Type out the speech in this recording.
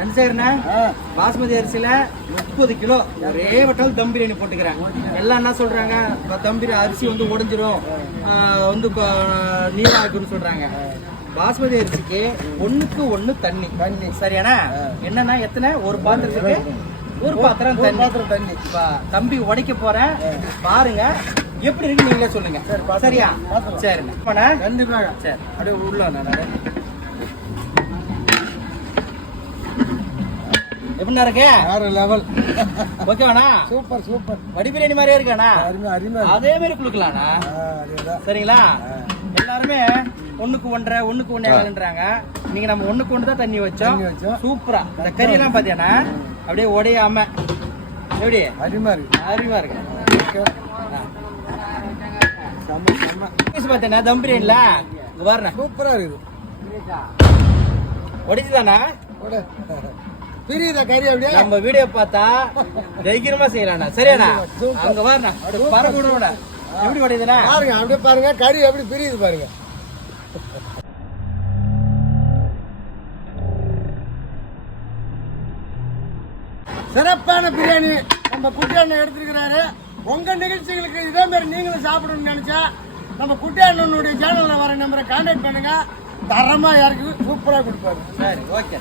நன்சேகரண்ணா பாஸ்மதி அரிசியில 30 கிலோ ஒரே வட்டால் தம் பிரியாணி போட்டுக்கிறேன். எல்லாம் என்ன சொல்றாங்க, தம் பிரியாணி அரிசி வந்து உடைஞ்சிரும், வந்து நீராக்குன்னு சொல்றாங்க. பாஸ்மதி அரிசிக்கு 1க்கு 1 தண்ணி சரியானா? என்னன்னா எத்தனை ஒரு பாத்திரத்துக்கு ஒரு பாத்திரம் தண்ணி. தம்பி உடைக்க போறேன் பாருங்க, எப்படி இருக்கு நீங்களே சொல்லுங்க. சரியா? சரிண்ணா கண்டிப்பாக. சரி அப்படியே உள்ள எப்படின்னா இருக்கு? வேற லெவல். ஓகேவாண்ணா? Super super. வடி பிரியாணி மாதிரியே இருக்காண்ணா? அதே மாதிரி குடுக்கலாண்ணா. சரிங்களா? எல்லாருமே 1க்கு 1.5 1க்கு 1.5ன்றாங்க. நீங்க நம்ம 1க்கு 1 தான் தண்ணி வச்சோம். சூப்பரா. இந்த கறி எல்லாம் பாத்தீங்கன்னா அப்படியே உடையாம எப்படி அருமையா இருக்கு. பாத்தீங்கன்னா தம் பிரியாணில பாருண்ணா சூப்பரா இருக்குது. உடைச்சுதானா? நம்ம வீடியோ பார்த்தா தைரியமா செய்யலாம்ண்ணா. சரியாண்ணா? அங்க பாருண்ணா பரப்புட எப்படி உடையுதுண்ணா பாருங்க. அப்படியே பாருங்க கறி எப்படி பிரியுது பாருங்க. சிறப்பான பிரியாணி நம்ம குட்டியாண்ணன் எடுத்துருக்கிறாரு. உங்க நிகழ்ச்சிகளுக்கு இதே மாதிரி நீங்களும் சாப்பிடணும்னு நினைச்சா நம்ம குட்டியாண்ணனுடைய சேனல்ல வர நம்பரை கான்டாக்ட் பண்ணுங்க. தரமா யாருக்கு சூப்பரா கொடுப்பாரு. சரி ஓகே.